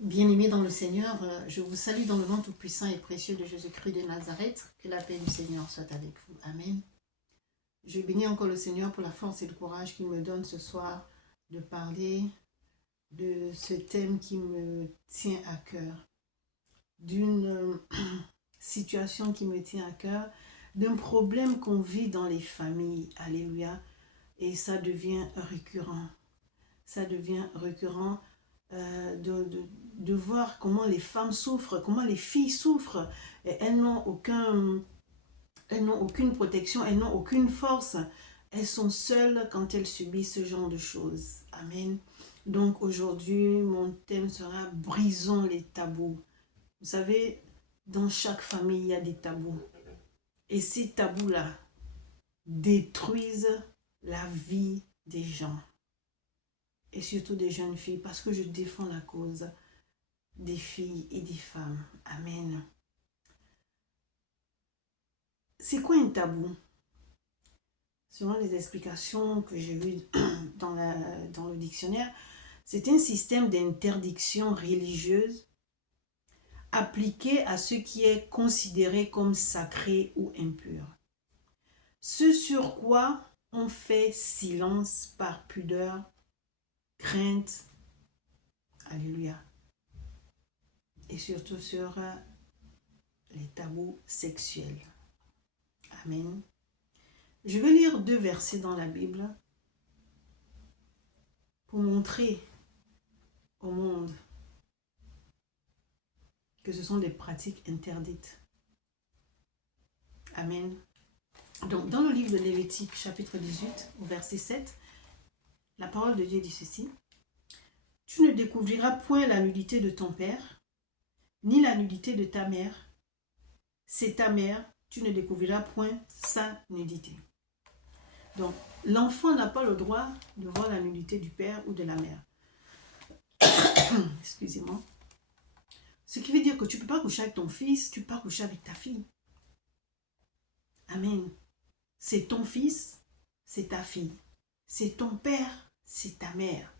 Bien-aimés dans le Seigneur, je vous salue dans le nom tout-puissant et précieux de Jésus-Christ de Nazareth. Que la paix du Seigneur soit avec vous. Amen. Je bénis encore le Seigneur pour la force et le courage qu'il me donne ce soir de parler de ce thème qui me tient à cœur, d'une situation qui me tient à cœur, d'un problème qu'on vit dans les familles. Alléluia. Et ça devient récurrent. Ça devient récurrent de voir comment les femmes souffrent, comment les filles souffrent. Et elles n'ont aucune protection, elles n'ont aucune force. Elles sont seules quand elles subissent ce genre de choses. Amen. Donc aujourd'hui, mon thème sera brisons les tabous. Vous savez, dans chaque famille, il y a des tabous. Et ces tabous-là détruisent la vie des gens. Et surtout des jeunes filles, parce que je défends la cause des filles et des femmes. Amen. C'est quoi un tabou? Selon les explications que j'ai vues dans le dictionnaire, c'est un système d'interdiction religieuse appliqué à ce qui est considéré comme sacré ou impur. Ce sur quoi on fait silence par pudeur, crainte, alléluia, et surtout sur les tabous sexuels. Amen. Je vais lire 2 versets dans la Bible pour montrer au monde que ce sont des pratiques interdites. Amen. Donc, dans le livre de Lévitique, chapitre 18, au verset 7, la parole de Dieu dit ceci. « Tu ne découvriras point la nudité de ton père, ni la nudité de ta mère. C'est ta mère, tu ne découvriras point sa nudité. » Donc, l'enfant n'a pas le droit de voir la nudité du père ou de la mère. Excusez-moi. Ce qui veut dire que tu ne peux pas coucher avec ton fils, tu ne peux pas coucher avec ta fille. Amen. C'est ton fils, c'est ta fille. C'est ton père, c'est ta mère.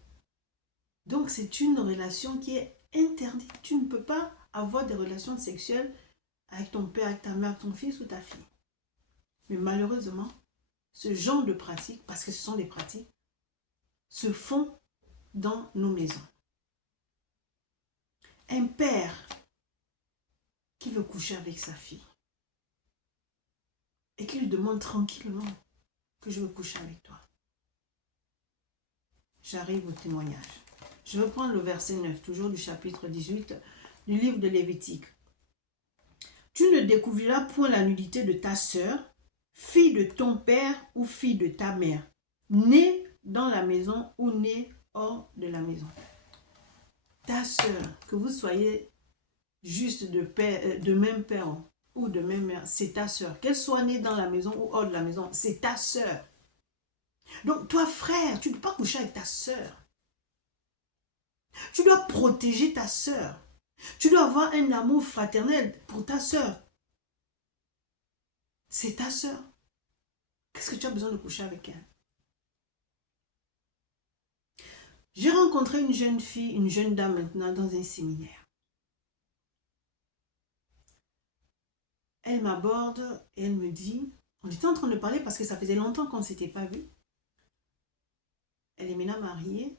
Donc c'est une relation qui est interdite. Tu ne peux pas avoir des relations sexuelles avec ton père, avec ta mère, ton fils ou ta fille. Mais malheureusement, ce genre de pratiques, parce que ce sont des pratiques, se font dans nos maisons. Un père qui veut coucher avec sa fille et qui lui demande tranquillement que je veux coucher avec toi. J'arrive au témoignage. Je vais prendre le verset 9, toujours du chapitre 18 du livre de Lévitique. Tu ne découvriras point la nudité de ta sœur, fille de ton père ou fille de ta mère, née dans la maison ou née hors de la maison. Ta sœur, que vous soyez juste de même père ou de même mère, c'est ta sœur. Qu'elle soit née dans la maison ou hors de la maison, c'est ta sœur. Donc toi frère, tu ne peux pas coucher avec ta sœur. Tu dois protéger ta sœur. Tu dois avoir un amour fraternel pour ta sœur. C'est ta sœur. Qu'est-ce que tu as besoin de coucher avec elle? J'ai rencontré une jeune fille, une jeune dame maintenant dans un séminaire. Elle m'aborde et elle me dit, on était en train de parler parce que ça faisait longtemps qu'on ne s'était pas vu. Elle est maintenant mariée.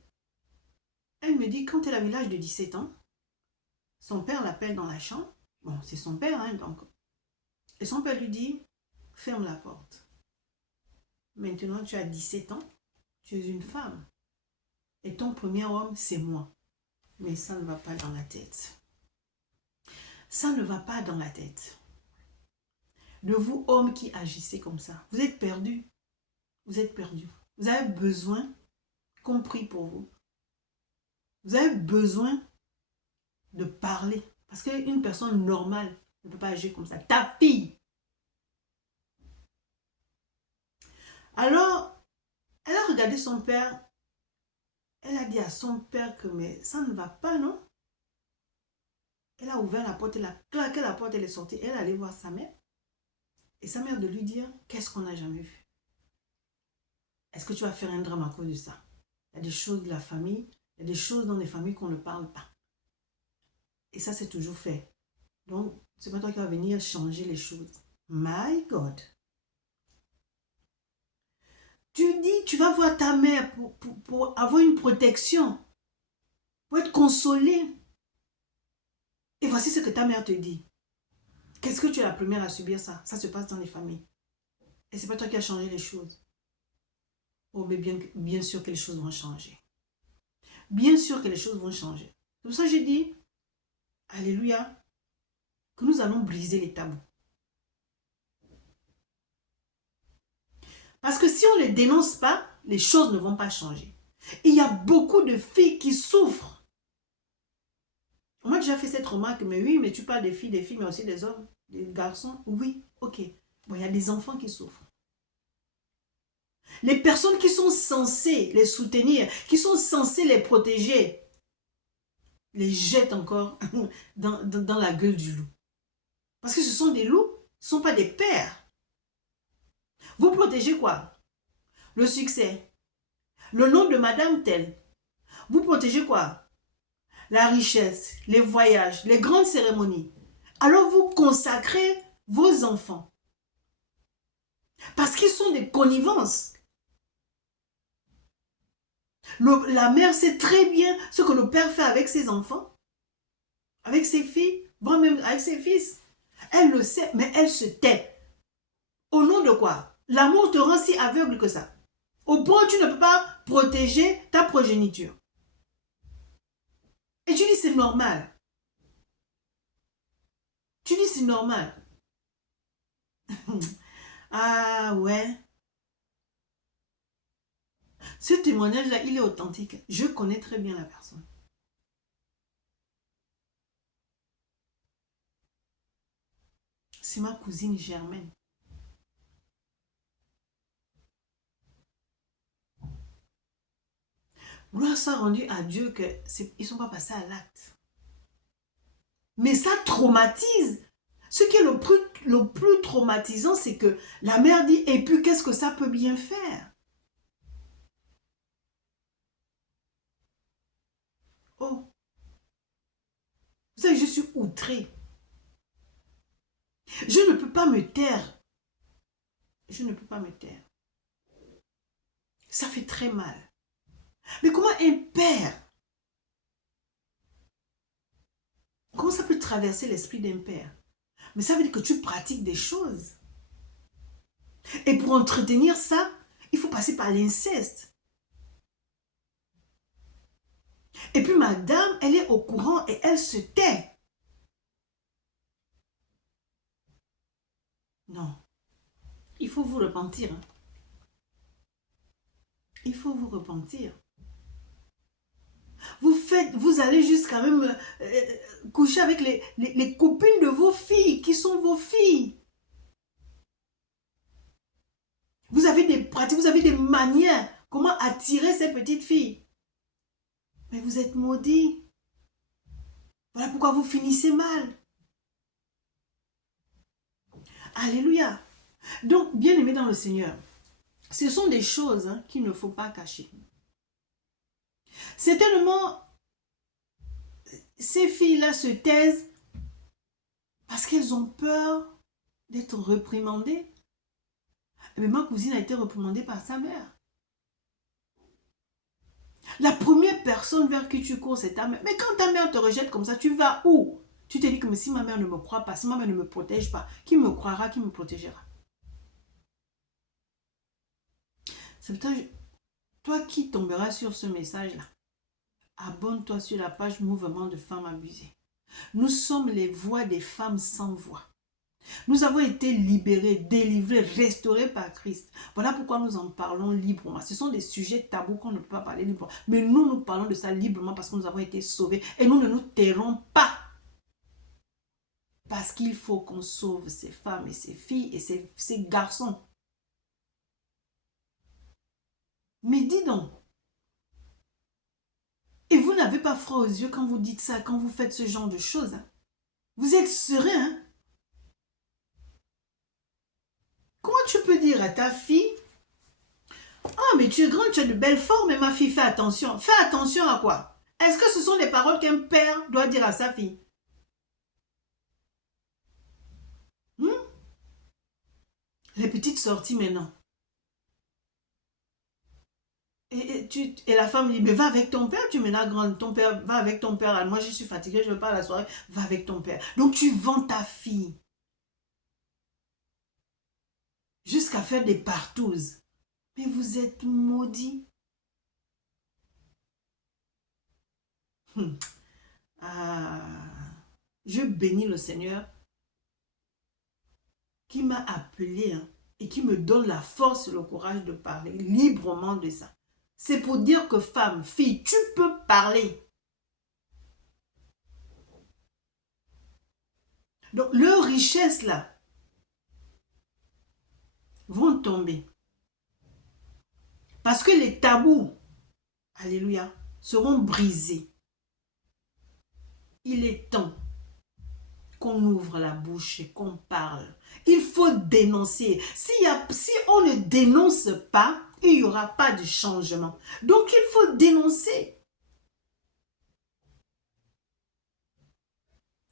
Elle me dit, quand elle avait l'âge de 17 ans, son père l'appelle dans la chambre. Bon, c'est son père, hein, donc. Et son père lui dit, ferme la porte. Maintenant, tu as 17 ans, tu es une femme. Et ton premier homme, c'est moi. Mais ça ne va pas dans la tête. Ça ne va pas dans la tête. De vous, hommes qui agissez comme ça, vous êtes perdus. Vous êtes perdus. Vous avez besoin qu'on prie pour vous. Vous avez besoin de parler. Parce qu'une personne normale ne peut pas agir comme ça. Ta fille. Alors, elle a regardé son père. Elle a dit à son père que mais ça ne va pas, non? Elle a ouvert la porte, elle a claqué la porte, elle est sortie. Elle est allée voir sa mère. Et sa mère de lui dire, qu'est-ce qu'on n'a jamais vu? Est-ce que tu vas faire un drame à cause de ça? Il y a des choses de la famille, il y a des choses dans les familles qu'on ne parle pas. Et ça, c'est toujours fait. Donc, c'est pas toi qui vas venir changer les choses. My God. Tu dis, tu vas voir ta mère pour avoir une protection, pour être consolée. Et voici ce que ta mère te dit. Qu'est-ce que tu es la première à subir ça? Ça se passe dans les familles. Et c'est pas toi qui as changé les choses. Oh, mais bien sûr que les choses vont changer. Bien sûr que les choses vont changer. C'est pour ça que je dis, alléluia, que nous allons briser les tabous. Parce que si on ne les dénonce pas, les choses ne vont pas changer. Il y a beaucoup de filles qui souffrent. On m'a déjà fait cette remarque, mais oui, mais tu parles des filles, mais aussi des hommes, des garçons. Oui, ok. Bon, il y a des enfants qui souffrent. Les personnes qui sont censées les soutenir, qui sont censées les protéger, les jettent encore dans la gueule du loup. Parce que ce sont des loups, ce ne sont pas des pères. Vous protégez quoi? Le succès. Le nom de madame telle. Vous protégez quoi? La richesse, les voyages, les grandes cérémonies. Alors vous consacrez vos enfants. Parce qu'ils sont des connivences. La mère sait très bien ce que le père fait avec ses enfants, avec ses filles, voire même avec ses fils. Elle le sait, mais elle se tait. Au nom de quoi? L'amour te rend si aveugle que ça. Au point où tu ne peux pas protéger ta progéniture. Et tu dis c'est normal. Tu dis c'est normal. Ah ouais. Ce témoignage-là, il est authentique. Je connais très bien la personne. C'est ma cousine Germaine. Gloire soit rendue à Dieu qu'ils ne sont pas passés à l'acte. Mais ça traumatise. Ce qui est le plus traumatisant, c'est que la mère dit, et puis qu'est-ce que ça peut bien faire? Oh, vous savez, je suis outrée. Je ne peux pas me taire. Je ne peux pas me taire. Ça fait très mal. Mais comment un père, comment ça peut traverser l'esprit d'un père? Mais ça veut dire que tu pratiques des choses. Et pour entretenir ça, il faut passer par l'inceste. Et puis madame, elle est au courant et elle se tait. Non. Il faut vous repentir. Il faut vous repentir. Vous allez jusqu'à même coucher avec les copines de vos filles, qui sont vos filles. Vous avez des pratiques, vous avez des manières, comment attirer ces petites filles. Mais vous êtes maudits. Voilà pourquoi vous finissez mal. Alléluia. Donc, bien aimé dans le Seigneur, ce sont des choses qu'il ne faut pas cacher. Certainement, ces filles-là se taisent parce qu'elles ont peur d'être réprimandées. Mais ma cousine a été réprimandée par sa mère. La première personne vers qui tu cours, c'est ta mère. Mais quand ta mère te rejette comme ça, tu vas où? Tu te dis que mais si ma mère ne me croit pas, si ma mère ne me protège pas, qui me croira, qui me protégera? C'est peut-être toi qui tomberas sur ce message-là. Abonne-toi sur la page Mouvement de femmes abusées. Nous sommes les voix des femmes sans voix. Nous avons été libérés, délivrés, restaurés par Christ. Voilà pourquoi nous en parlons librement. Ce sont des sujets tabous qu'on ne peut pas parler librement. Mais nous parlons de ça librement parce que nous avons été sauvés. Et nous ne nous tairons pas. Parce qu'il faut qu'on sauve ces femmes et ces filles et ces garçons. Mais dis donc. Et vous n'avez pas froid aux yeux quand vous dites ça, quand vous faites ce genre de choses. Vous êtes serein, hein? Comment tu peux dire à ta fille, oh, mais tu es grande, tu as de belles formes, mais ma fille, fais attention. Fais attention à quoi? Est-ce que ce sont les paroles qu'un père doit dire à sa fille? Les petites sorties maintenant. Et la femme dit, mais va avec ton père, tu es maintenant grande, ton père, va avec ton père. Moi, je suis fatiguée, je ne veux pas à la soirée, va avec ton père. Donc, tu vends ta fille jusqu'à faire des partouzes. Mais vous êtes maudits. Ah, je bénis le Seigneur qui m'a appelé hein, et qui me donne la force et le courage de parler librement de ça. C'est pour dire que femme, fille, tu peux parler. Donc, leurs richesses là vont tomber. Parce que les tabous, alléluia, seront brisés. Il est temps qu'on ouvre la bouche et qu'on parle. Il faut dénoncer. Si on ne dénonce pas, il n'y aura pas de changement. Donc, il faut dénoncer.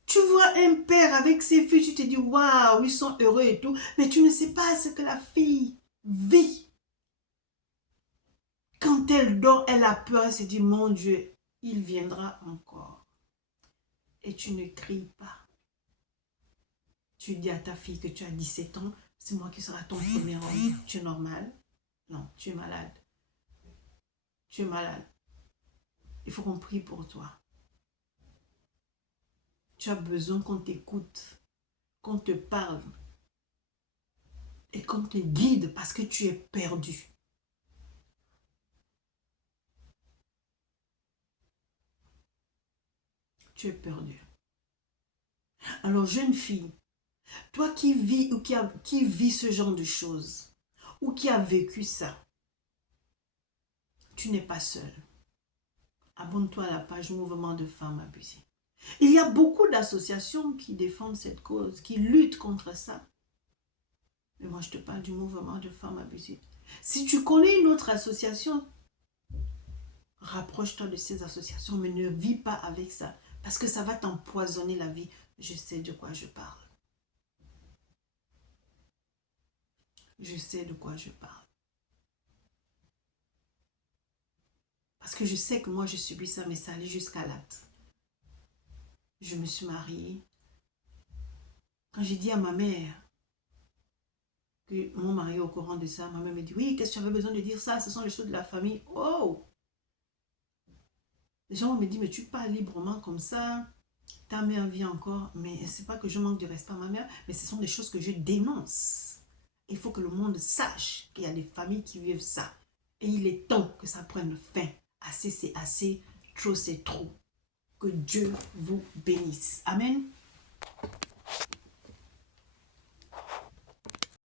Tu vois un père avec ses filles, tu te dis, waouh, ils sont heureux et tout, mais tu ne sais pas ce que la fille vit. Quand elle dort, elle a peur, elle se dit, mon Dieu, il viendra encore. Et tu ne cries pas. Tu dis à ta fille que tu as 17 ans, c'est moi qui sera ton premier homme. Tu es normal? Non, tu es malade. Tu es malade. Il faut qu'on prie pour toi. Tu as besoin qu'on t'écoute, qu'on te parle et qu'on te guide parce que tu es perdu. Tu es perdu. Alors, jeune fille, toi qui vis ou qui vit ce genre de choses, ou qui a vécu ça, tu n'es pas seule. Abonne-toi à la page Mouvement de femmes abusées. Il y a beaucoup d'associations qui défendent cette cause, qui luttent contre ça. Mais moi, je te parle du Mouvement de femmes abusées. Si tu connais une autre association, rapproche-toi de ces associations, mais ne vis pas avec ça, parce que ça va t'empoisonner la vie. Je sais de quoi je parle. Je sais de quoi je parle. Parce que je sais que moi, je subis ça, mais ça allait jusqu'à l'acte. Je me suis mariée. Quand j'ai dit à ma mère que mon mari est au courant de ça, ma mère me dit, oui, qu'est-ce que tu avais besoin de dire ça? Ce sont les choses de la famille. Oh! Les gens me disent, mais tu parles librement comme ça. Ta mère vit encore. Mais ce n'est pas que je manque de respect à ma mère, mais ce sont des choses que je dénonce. Il faut que le monde sache qu'il y a des familles qui vivent ça. Et il est temps que ça prenne fin. Assez, c'est assez. Trop, c'est trop. Que Dieu vous bénisse. Amen.